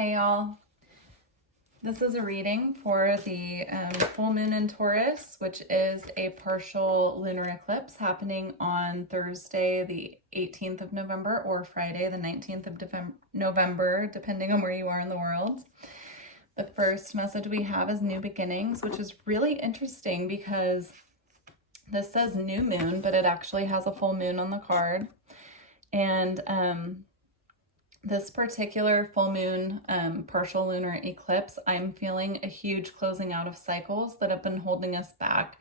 Hey y'all, this is a reading for the full moon in Taurus, which is a partial lunar eclipse happening on Thursday the 18th of November or Friday the 19th of November, depending on where you are in the world. The first message we have is new beginnings, which is really interesting because this says new moon, but it actually has a full moon on the card. And this particular full moon partial lunar eclipse, I'm feeling a huge closing out of cycles that have been holding us back.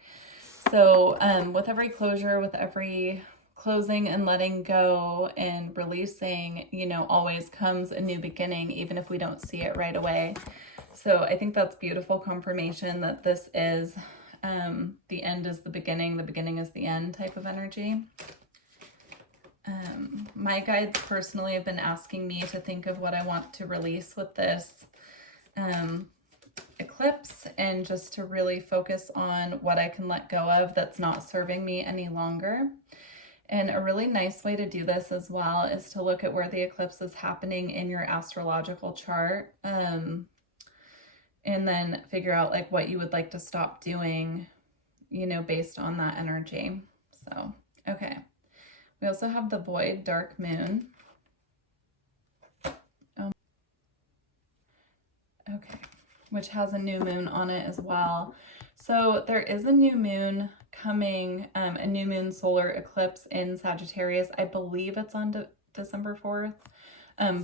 So with every closure, with every closing and letting go and releasing, you know, always comes a new beginning, even if we don't see it right away. So I think that's beautiful confirmation that this is the end is the beginning is the end type of energy. My guides personally have been asking me to think of what I want to release with this eclipse and just to really focus on what I can let go of that's not serving me any longer. And a really nice way to do this as well is to look at where the eclipse is happening in your astrological chart and then figure out like what you would like to stop doing, you know, based on that energy. So, okay. We also have the void dark moon. Okay, which has a new moon on it as well. So there is a new moon coming, a new moon solar eclipse in Sagittarius. I believe it's on December 4th.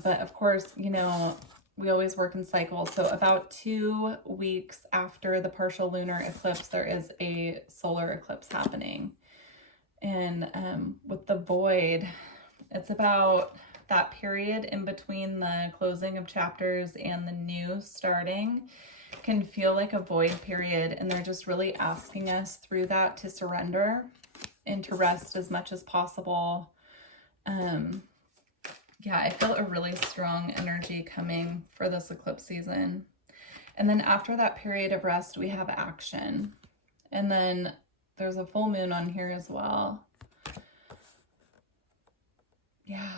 But of course, you know, we always work in cycles. So about 2 weeks after the partial lunar eclipse, there is a solar eclipse happening. And with the void, it's about that period in between the closing of chapters and the new starting can feel like a void period. And they're just really asking us through that to surrender and to rest as much as possible. Yeah, I feel a really strong energy coming for this eclipse season. And then after that period of rest, we have action. And then there's a full moon on here as well. Yeah.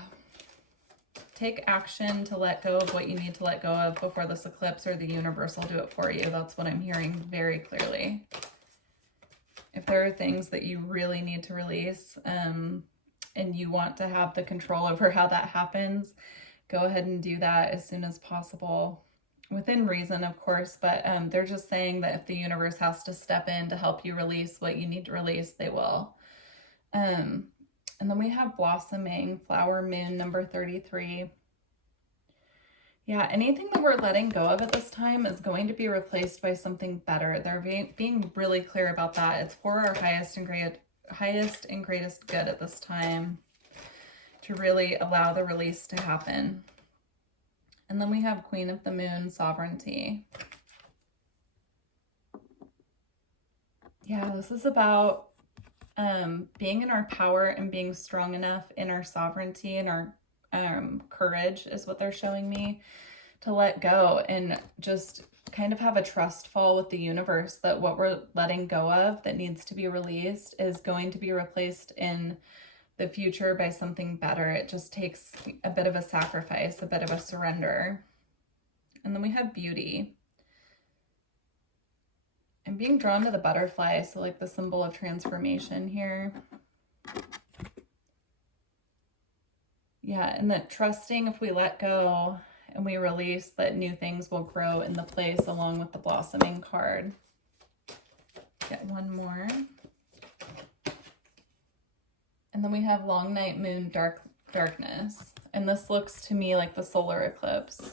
Take action to let go of what you need to let go of before this eclipse, or the universe will do it for you. That's what I'm hearing very clearly. If there are things that you really need to release and you want to have the control over how that happens, go ahead and do that as soon as possible. Within reason, of course, but they're just saying that if the universe has to step in to help you release what you need to release, they will. And then we have blossoming flower moon number 33. Yeah, anything that we're letting go of at this time is going to be replaced by something better. They're being really clear about that. It's for our highest and greatest good at this time to really allow the release to happen. And then we have Queen of the Moon, sovereignty. Yeah, this is about being in our power and being strong enough in our sovereignty and our courage is what they're showing me, to let go and just kind of have a trust fall with the universe that what we're letting go of that needs to be released is going to be replaced in the future by something better. It just takes a bit of a sacrifice, a bit of a surrender. And then we have beauty. I'm being drawn to the butterfly, so like the symbol of transformation here. Yeah, and that trusting if we let go and we release, that new things will grow in the place along with the blossoming card. Get one more. And then we have long night moon, darkness. And this looks to me like the solar eclipse.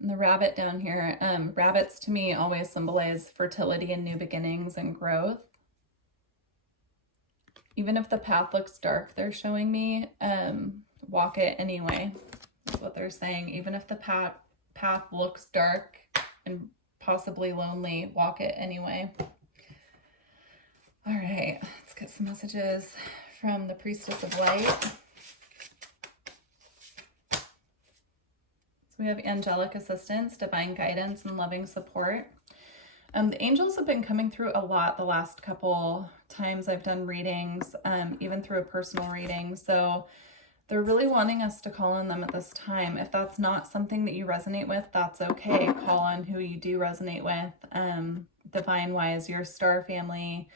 And the rabbit down here, rabbits to me always symbolize fertility and new beginnings and growth. Even if the path looks dark, they're showing me, walk it anyway. That's what they're saying. Even if the path looks dark and possibly lonely, walk it anyway. All right, let's get some messages from the Priestess of Light. So we have angelic assistance, divine guidance, and loving support. The angels have been coming through a lot the last couple times I've done readings, even through a personal reading. So they're really wanting us to call on them at this time. If that's not something that you resonate with, that's okay. Call on who you do resonate with, divine-wise, your star family,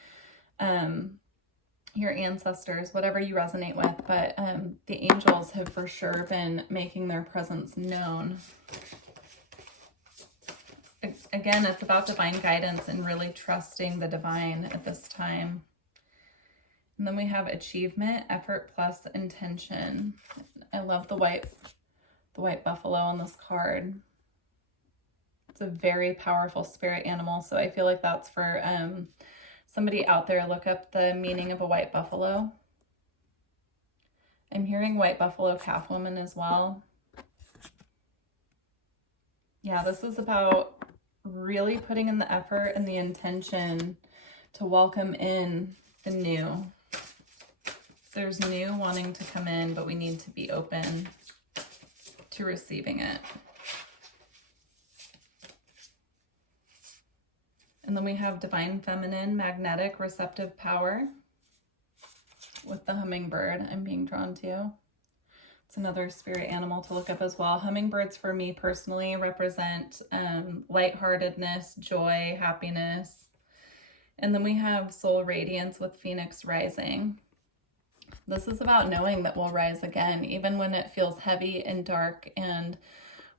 your ancestors, whatever you resonate with. But the angels have for sure been making their presence known. Again, it's about divine guidance and really trusting the divine at this time. And then we have achievement, effort plus intention. I love the white buffalo on this card. It's a very powerful spirit animal, so I feel like that's for somebody out there. Look up the meaning of a white buffalo. I'm hearing white buffalo calf woman as well. Yeah, this is about really putting in the effort and the intention to welcome in the new. There's new wanting to come in, but we need to be open to receiving it. And then we have divine feminine, magnetic, receptive power with the hummingbird I'm being drawn to. It's another spirit animal to look up as well. Hummingbirds for me personally represent lightheartedness, joy, happiness. And then we have soul radiance with phoenix rising. This is about knowing that we'll rise again, even when it feels heavy and dark and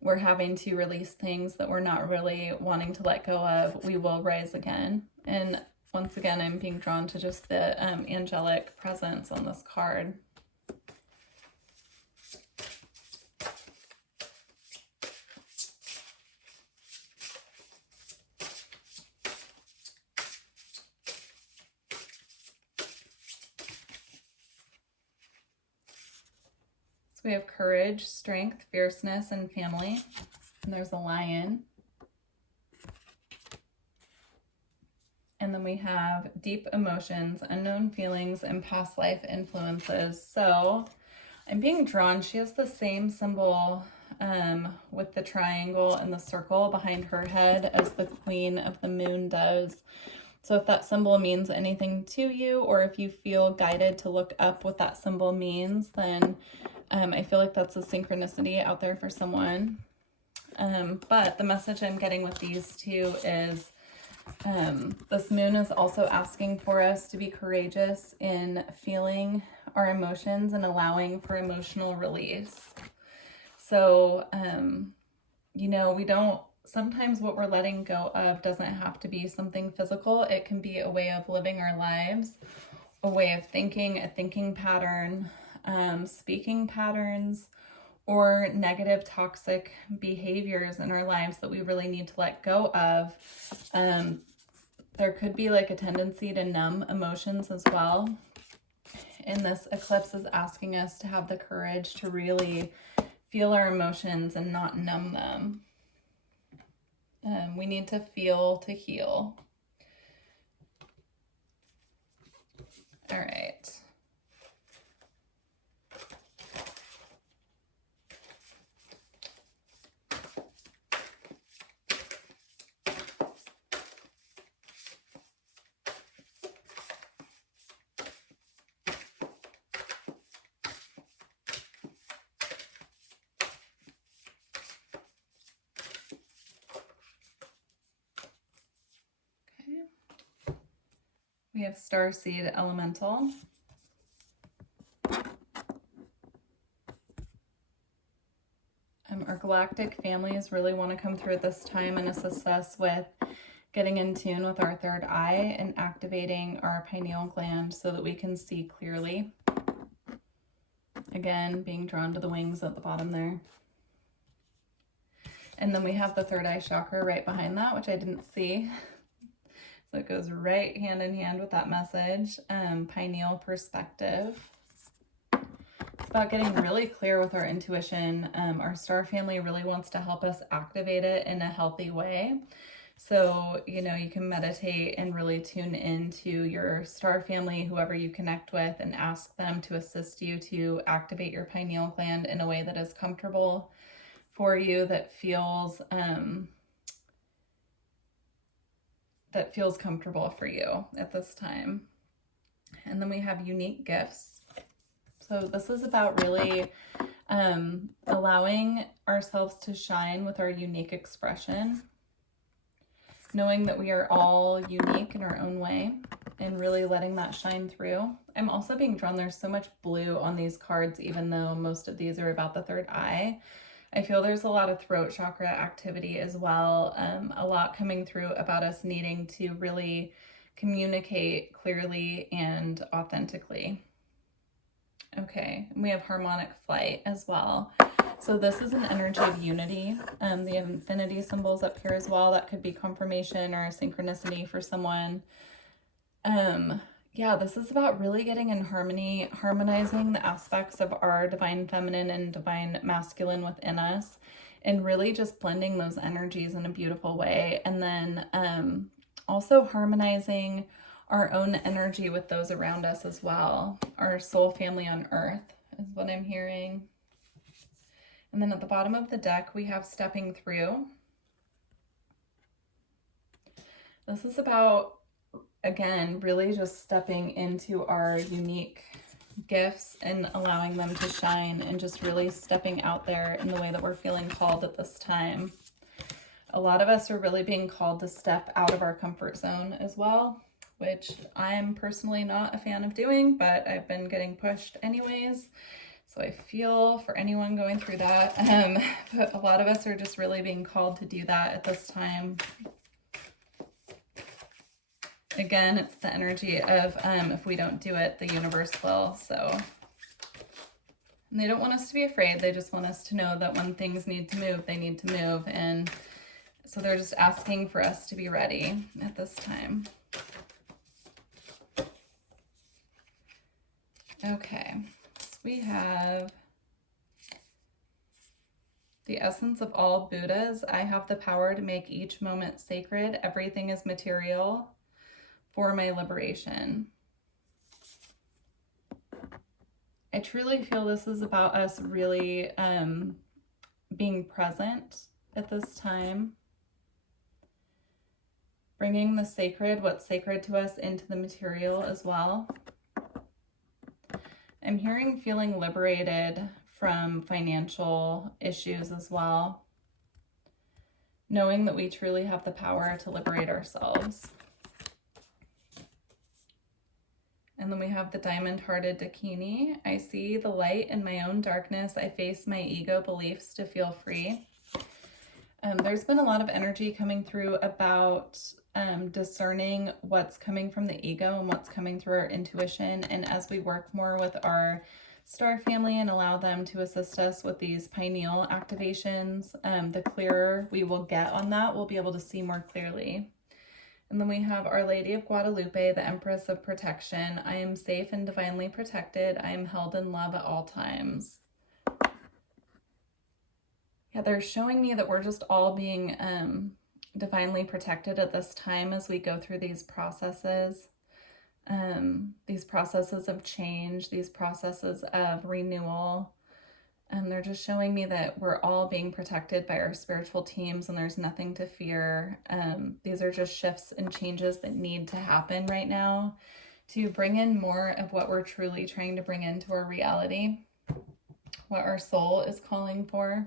we're having to release things that we're not really wanting to let go of. We will rise again. And once again, I'm being drawn to just the angelic presence on this card. So we have courage, strength, fierceness, and family. And there's a lion. And then we have deep emotions, unknown feelings, and past life influences. So I'm being drawn. She has the same symbol with the triangle and the circle behind her head as the Queen of the Moon does. So if that symbol means anything to you, or if you feel guided to look up what that symbol means, then I feel like that's a synchronicity out there for someone. But the message I'm getting with these two is this moon is also asking for us to be courageous in feeling our emotions and allowing for emotional release. So, sometimes what we're letting go of doesn't have to be something physical. It can be a way of living our lives, a way of thinking, a thinking pattern, speaking patterns, or negative toxic behaviors in our lives that we really need to let go of. There could be like a tendency to numb emotions as well. And this eclipse is asking us to have the courage to really feel our emotions and not numb them. We need to feel to heal. All right. We have Starseed Elemental. Our galactic families really want to come through at this time and assist us with getting in tune with our third eye and activating our pineal gland so that we can see clearly. Again, being drawn to the wings at the bottom there. And then we have the third eye chakra right behind that, which I didn't see. So it goes right hand in hand with that message. Pineal perspective. It's about getting really clear with our intuition. Our star family really wants to help us activate it in a healthy way. So, you can meditate and really tune into your star family, whoever you connect with, and ask them to assist you to activate your pineal gland in a way that is comfortable for you, that feels that feels comfortable for you at this time. And then we have unique gifts. So this is about really allowing ourselves to shine with our unique expression, knowing that we are all unique in our own way and really letting that shine through. I'm also being drawn, there's so much blue on these cards, even though most of these are about the third eye. I feel there's a lot of throat chakra activity as well. A lot coming through about us needing to really communicate clearly and authentically. Okay, and we have harmonic flight as well. So this is an energy of unity. The infinity symbols up here as well. That could be confirmation or a synchronicity for someone. Yeah, this is about really getting in harmony, harmonizing the aspects of our divine feminine and divine masculine within us, and really just blending those energies in a beautiful way. And then also harmonizing our own energy with those around us as well. Our soul family on earth is what I'm hearing. And then at the bottom of the deck, we have stepping through. This is about, again, really just stepping into our unique gifts and allowing them to shine, and just really stepping out there in the way that we're feeling called at this time. A lot of us are really being called to step out of our comfort zone as well, which I'm personally not a fan of doing, but I've been getting pushed anyways. So I feel for anyone going through that. But a lot of us are just really being called to do that at this time. Again, it's the energy of if we don't do it, the universe will. So, and they don't want us to be afraid. They just want us to know that when things need to move, they need to move. And so they're just asking for us to be ready at this time. Okay, so we have the essence of all Buddhas. I have the power to make each moment sacred. Everything is material for my liberation. I truly feel this is about us really being present at this time, bringing the sacred, what's sacred to us, into the material as well. I'm hearing feeling liberated from financial issues as well, knowing that we truly have the power to liberate ourselves. And then we have the diamond-hearted Dakini. I see the light in my own darkness. I face my ego beliefs to feel free. There's been a lot of energy coming through about discerning what's coming from the ego and what's coming through our intuition. And as we work more with our star family and allow them to assist us with these pineal activations, the clearer we will get on that, we'll be able to see more clearly. And then we have Our Lady of Guadalupe, the Empress of Protection. I am safe and divinely protected. I am held in love at all times. Yeah, they're showing me that we're just all being divinely protected at this time as we go through these processes of change, these processes of renewal. They're just showing me that we're all being protected by our spiritual teams and there's nothing to fear. These are just shifts and changes that need to happen right now to bring in more of what we're truly trying to bring into our reality, what our soul is calling for.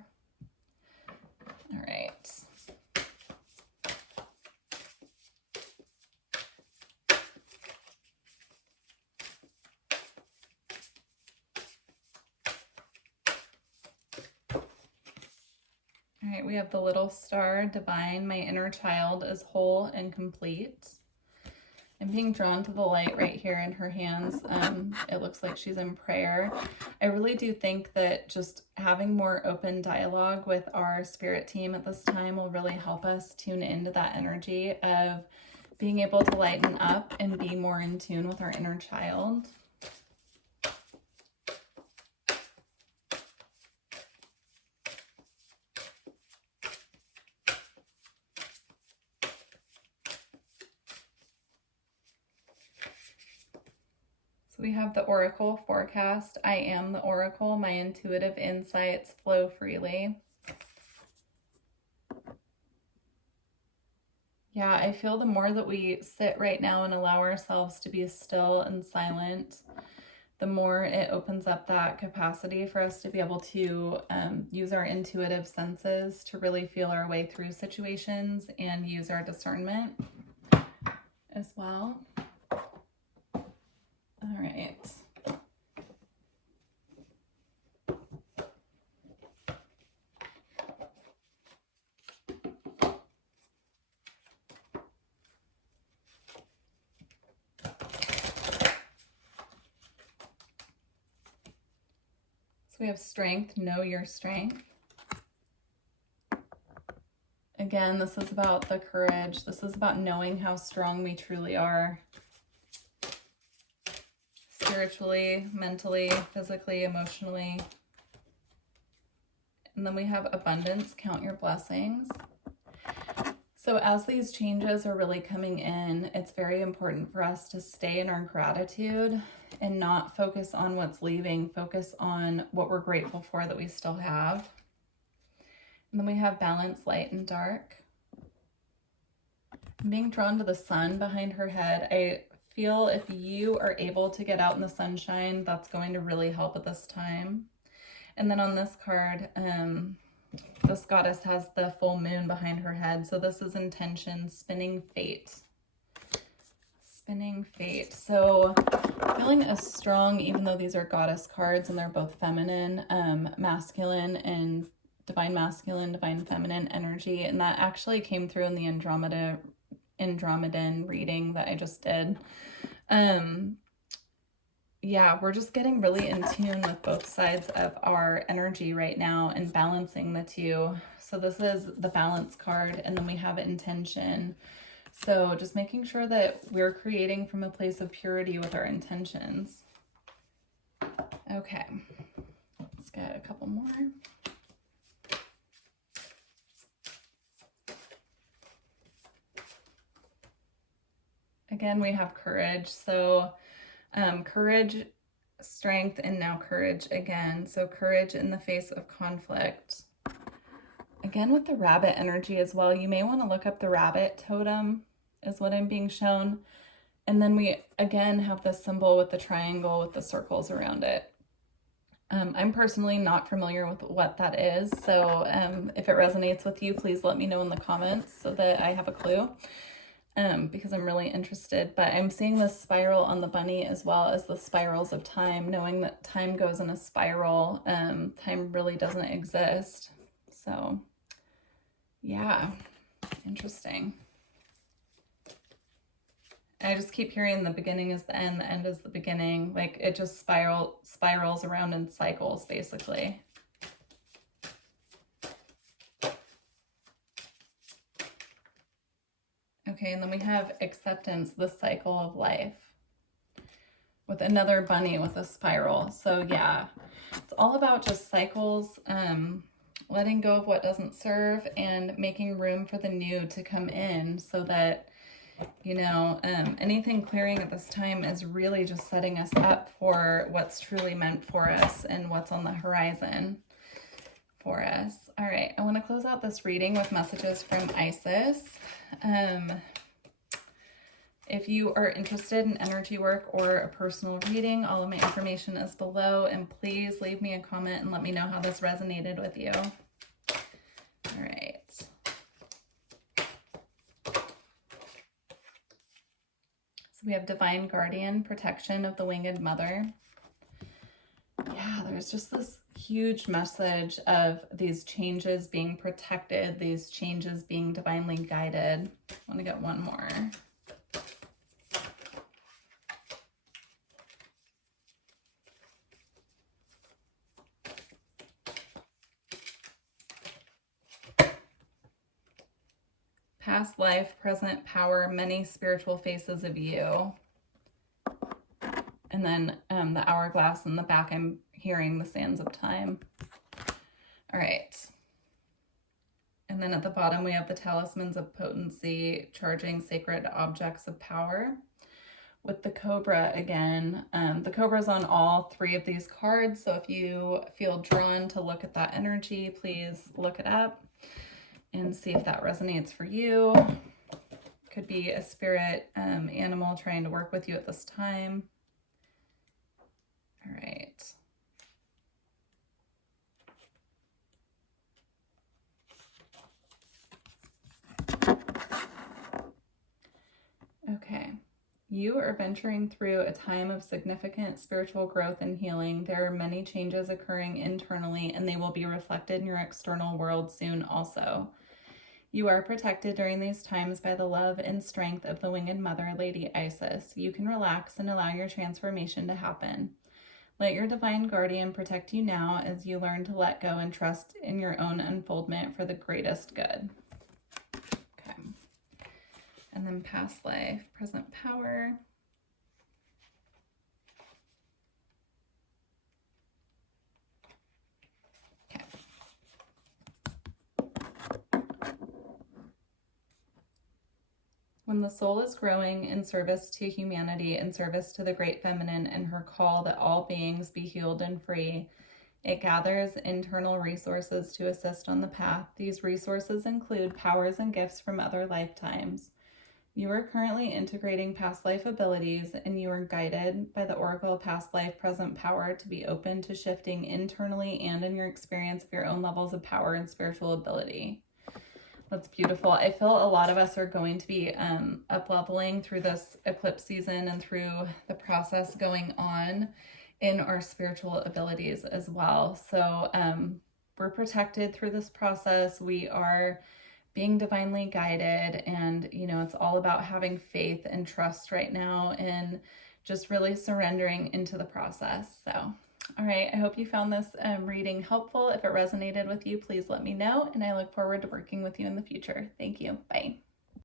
All right. All right, we have the little star, divine. My inner child is whole and complete. I'm being drawn to the light right here in her hands. It looks like she's in prayer. I really do think that just having more open dialogue with our spirit team at this time will really help us tune into that energy of being able to lighten up and be more in tune with our inner child. We have the Oracle forecast. I am the Oracle. My intuitive insights flow freely. Yeah, I feel the more that we sit right now and allow ourselves to be still and silent, the more it opens up that capacity for us to be able to use our intuitive senses to really feel our way through situations and use our discernment as well. All right. So we have strength, know your strength. Again, this is about the courage. This is about knowing how strong we truly are. Spiritually, mentally, physically, emotionally. And then we have abundance, count your blessings. So as these changes are really coming in, it's very important for us to stay in our gratitude and not focus on what's leaving, focus on what we're grateful for that we still have. And then we have balance, light and dark. I'm being drawn to the sun behind her head. I feel if you are able to get out in the sunshine, that's going to really help at this time. And then on this card, this goddess has the full moon behind her head. So this is intention, spinning fate. Spinning fate. So feeling a strong, even though these are goddess cards and they're both feminine, masculine and divine masculine, divine feminine energy. And that actually came through in the Andromedan reading that I just did. Yeah, we're just getting really in tune with both sides of our energy right now and balancing the two. So this is the balance card, and then we have intention. So just making sure that we're creating from a place of purity with our intentions. Okay, let's get a couple more. Again, we have courage. So courage, strength, and now courage again. So courage in the face of conflict. Again, with the rabbit energy as well, you may want to look up the rabbit totem is what I'm being shown. And then we again have this symbol with the triangle with the circles around it. I'm personally not familiar with what that is. So if it resonates with you, please let me know in the comments so that I have a clue. Because I'm really interested, but I'm seeing this spiral on the bunny as well as the spirals of time, knowing that time goes in a spiral. Time really doesn't exist. So yeah, interesting. I just keep hearing the beginning is the end is the beginning. Like it just spirals around in cycles, basically. Okay, and then we have acceptance, the cycle of life, with another bunny with a spiral. So yeah, it's all about just cycles, letting go of what doesn't serve and making room for the new to come in so that, you know, anything clearing at this time is really just setting us up for what's truly meant for us and what's on the horizon for us. All right, I want to close out this reading with messages from Isis. If you are interested in energy work or a personal reading, all of my information is below, and please leave me a comment and let me know how this resonated with you. All right. So we have Divine Guardian, protection of the winged mother. Yeah, there's just this huge message of these changes being protected, these changes being divinely guided. I want to get one more. Past life, present power, many spiritual faces of you. And then the hourglass in the back, I'm hearing the sands of time. All right. And then at the bottom, we have the talismans of potency, charging sacred objects of power. With the cobra again, the cobra is on all three of these cards. So if you feel drawn to look at that energy, please look it up and see if that resonates for you. Could be a spirit animal trying to work with you at this time. All right. Okay. You are venturing through a time of significant spiritual growth and healing. There are many changes occurring internally, and they will be reflected in your external world soon also. You are protected during these times by the love and strength of the winged mother, Lady Isis. You can relax and allow your transformation to happen. Let your divine guardian protect you now as you learn to let go and trust in your own unfoldment for the greatest good. Okay. And then past life, present power. Okay. When the soul is growing in service to humanity, in service to the great feminine and her call that all beings be healed and free, it gathers internal resources to assist on the path. These resources include powers and gifts from other lifetimes. You are currently integrating past life abilities, and you are guided by the Oracle of Past Life Present Power to be open to shifting internally and in your experience of your own levels of power and spiritual ability. That's beautiful. I feel a lot of us are going to be up-leveling through this eclipse season and through the process going on in our spiritual abilities as well. So we're protected through this process. We are being divinely guided, and it's all about having faith and trust right now and just really surrendering into the process. So all right, I hope you found this reading helpful. If it resonated with you, please let me know, and I look forward to working with you in the future. Thank you. Bye.